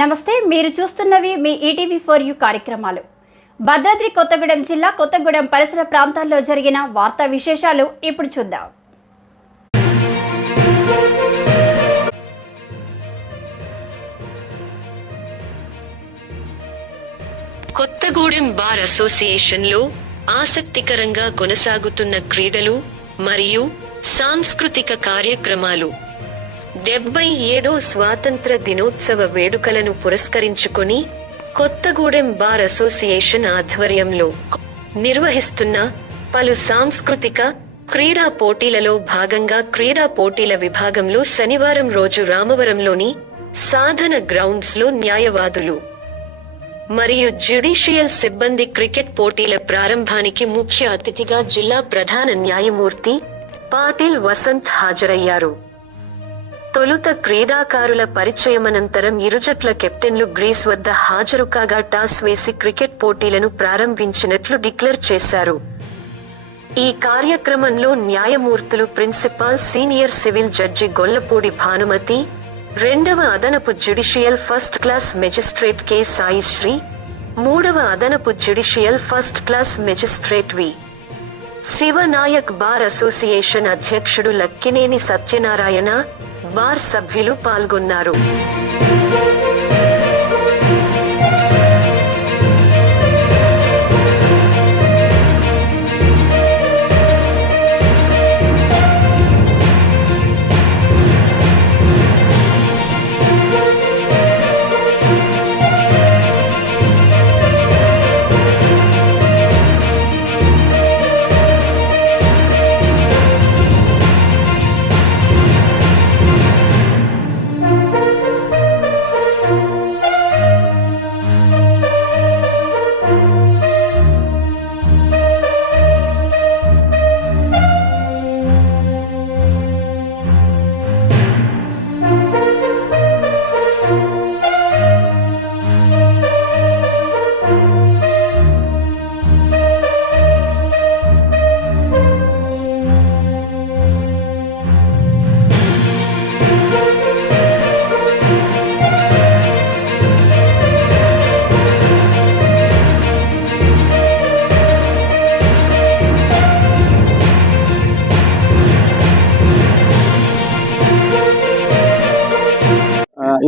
నమస్తే, మీరు చూస్తున్నవి మీ ఈటీవీ4U కార్యక్రమాలు. భద్రాద్రి కొత్తగూడెం జిల్లా కొత్తగూడెం పరిసర ప్రాంతాల్లో జరిగిన వార్తా విశేషాలు ఇప్పుడు చూద్దాం. కొత్తగూడెం బార్ అసోసియేషన్లో ఆసక్తికరంగా కొనసాగుతున్న క్రీడలు మరియు సాంస్కృతిక కార్యక్రమాలు. 77వ స్వాతంత్ర దినోత్సవ వేడుకలను పురస్కరించుకొని కొత్తగూడెం బార్ అసోసియేషన్ ఆధ్వర్యంలో నిర్వహిస్తున్న పలు సాంస్కృతిక క్రీడా పోటీలలో భాగంగా క్రీడా పోటీల విభాగంలో శనివారం రోజు రామవరంలోని సాధన గ్రౌండ్స్లో న్యాయవాదులు మరియు జ్యుడిషియల్ సిబ్బంది క్రికెట్ పోటీల ప్రారంభానికి ముఖ్య అతిథిగా జిల్లా ప్రధాన న్యాయమూర్తి పాటిల్ వసంత్ హాజరయ్యారు. తొలుత క్రీడాకారుల పరిచయమనంతరం ఇరు జట్ల కెప్టెన్లు గ్రీస్ వద్ద హాజరు కాగా టాస్ వేసి క్రికెట్ పోటీలను ప్రారంభించినట్లు డిక్లేర్ చేశారు. ఈ కార్యక్రమంలో న్యాయమూర్తులు principal senior civil judge Gollapudi Bhanumathi, రెండవ అదనపు judicial first class magistrate K Saisri, మూడవ అదనపు జ్యుడిషియల్ ఫస్ట్ క్లాస్ మెజిస్ట్రేట్ వి శివనాయక్, బార్ అసోసియేషన్ అధ్యక్షుడు లక్కినేని సత్యనారాయణ, బార్ సభ్యులు పాల్గొన్నారు.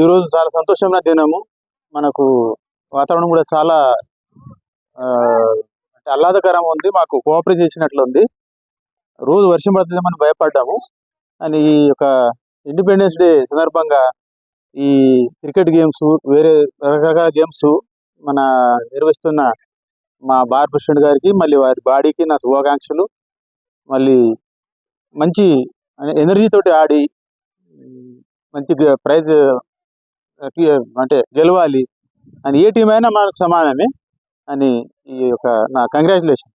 ఈరోజు చాలా సంతోషమైన దినము. మనకు వాతావరణం కూడా చాలా ఆహ్లాదకరంగా ఉంది. మాకు కోఆపరేట్ చేసినట్లు ఉంది. రోజు వర్షం పడుతుంది మనం భయపడ్డాము. అని ఈ యొక్క ఇండిపెండెన్స్ డే సందర్భంగా ఈ క్రికెట్ గేమ్స్, వేరే రకరకాల గేమ్స్ మన నిర్వహిస్తున్న మా బార్ ప్రెసిడెంట్ గారికి, మళ్ళీ వారి బాడీకి నా శుభాకాంక్షలు. మళ్ళీ మంచి ఎనర్జీతోటి ఆడి మంచి ప్రైజ్ అంటే గెలవాలి అని ఏ టీం అయినా మనకు సమానమే అని ఈ యొక్క నా కంగ్రాచులేషన్.